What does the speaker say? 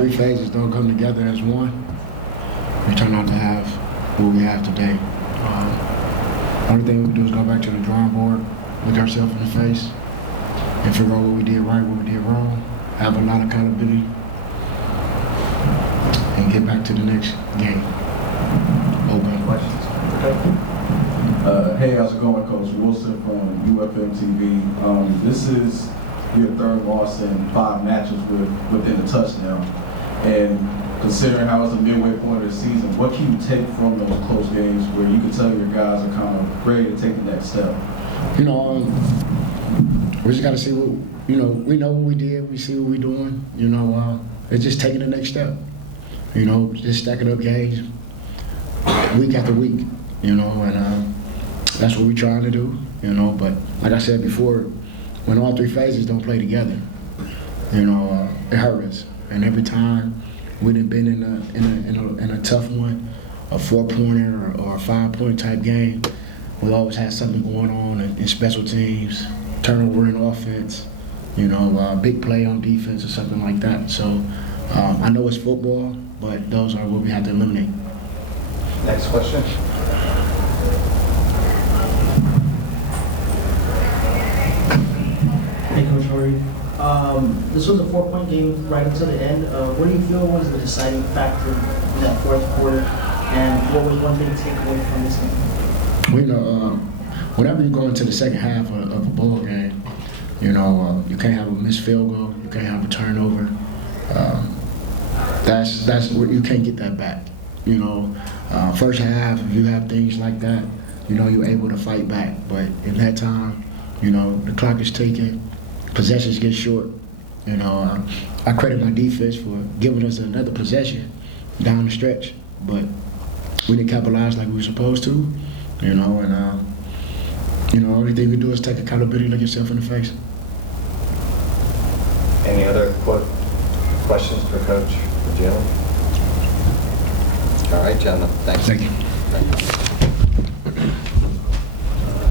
Three phases don't come together as one. We turn out to have what we have today. Only thing we can do is go back to the drawing board, look ourselves in the face, and figure out what we did right, what we did wrong, have a lot of accountability, and get back to the next game. Open. Questions? Hey, how's it going, Coach? Wilson from UFM TV. This is your third loss in 5 matches within a touchdown. And considering how it's the midway point of the season, what can you take from those close games where you can tell your guys are kind of ready to take the next step? We just got to see what, we know what we did, we see what we're doing. It's just taking the next step. Just stacking up games week after week, and that's what we're trying to do, But like I said before, when all 3 phases don't play together, it hurt us. And every time we've been in a tough one, a 4-pointer or a 5-point type game, we always had something going on in special teams, turnover in offense, big play on defense or something like that. So I know it's football, but those are what we have to eliminate. Next question. Hey, Coach Horry. This was a 4-point game right until the end. What do you feel was the deciding factor in that 4th quarter, and what was one thing to take away from this game? Whenever you go into the second half of a ball game, you can't have a missed field goal, you can't have a turnover. That's where you can't get that back. First half, if you have things like that, you're able to fight back. But in that time, the clock is ticking, possessions get short. I credit my defense for giving us another possession down the stretch, but we didn't capitalize like we were supposed to. Only thing we do is take accountability, look yourself in the face. Any other questions for Coach or Jim? All right, gentlemen. Thanks. Thank you. Thank you.